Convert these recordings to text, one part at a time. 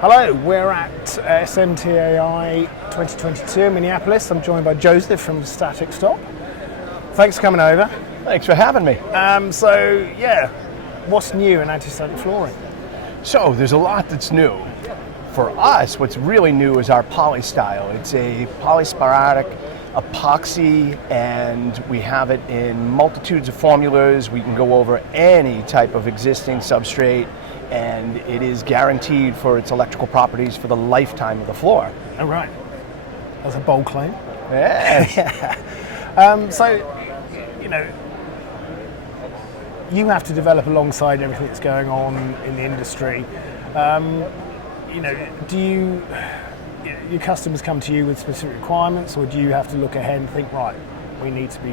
Hello, we're at SMTA 2022 in Minneapolis. I'm joined by Joseph from Static Stop. Thanks for coming over. Thanks for having me. What's new in anti-static flooring? So there's a lot that's new. For us, what's really new is our Polystyle. It's a polysporadic epoxy, and we have it in multitudes of formulas. We can go over any type of existing substrate, and it is guaranteed for its electrical properties for the lifetime of the floor. Oh, right. That's a bold claim. Yeah. You have to develop alongside everything that's going on in the industry. Do your customers come to you with specific requirements, or do you have to look ahead and think, right, we need to be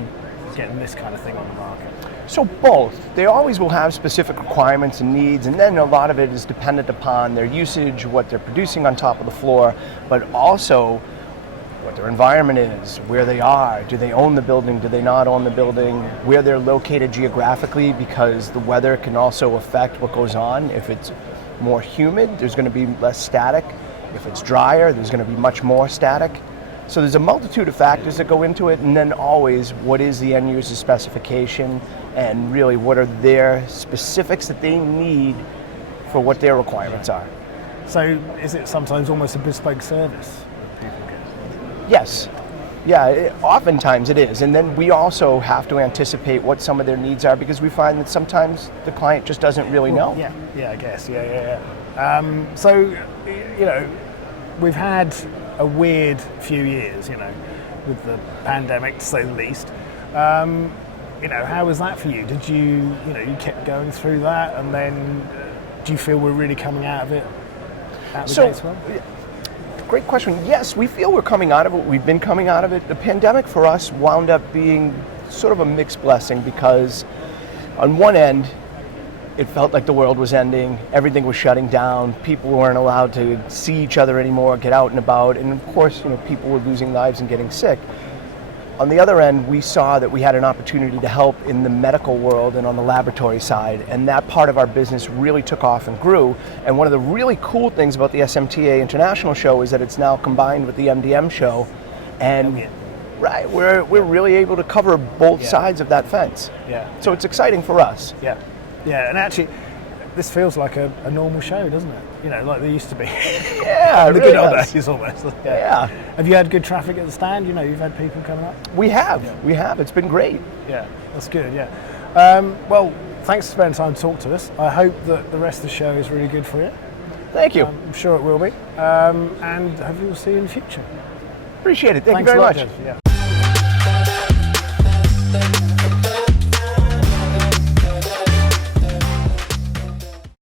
getting this kind of thing on the market? So both. They always will have specific requirements and needs, and then a lot of it is dependent upon their usage, what they're producing on top of the floor, but also what their environment is, where they are, do they own the building, do they not own the building, where they're located geographically, because the weather can also affect what goes on. If it's more humid, there's going to be less static. If it's drier, there's going to be much more static. So there's a multitude of factors that go into it, and then always what is the end user specification, and really what are their specifics that they need for what their requirements are. So is it sometimes almost a bespoke service? Yes. Yeah, oftentimes it is. And then we also have to anticipate what some of their needs are, because we find that sometimes the client just doesn't really know. Yeah, I guess. We've had a weird few years, with the pandemic, to say the least. How was that for you? Did you kept going through that, and then do you feel we're really coming out of it at the gates well? Great question. Yes, we feel we're coming out of it. We've been coming out of it. The pandemic for us wound up being sort of a mixed blessing, because on one end, it felt like the world was ending, everything was shutting down, people weren't allowed to see each other anymore, get out and about, and of course, people were losing lives and getting sick. On the other end, we saw that we had an opportunity to help in the medical world and on the laboratory side, and that part of our business really took off and grew. And one of the really cool things about the SMTA International Show is that it's now combined with the MDM show, and right, we're really able to cover both sides of that fence. Yeah. So it's exciting for us. Yeah, and actually, this feels like a normal show, doesn't it? Like they used to be. Yeah, the really good old days almost. Yeah. Have you had good traffic at the stand? You've had people coming up? We have. It's been great. Yeah, that's good, well, thanks for spending time to talk to us. I hope that the rest of the show is really good for you. Thank you. I'm sure it will be. And hopefully we'll see you in the future. Appreciate it. Thank you Thanks very a lot, much. Jeff. Yeah.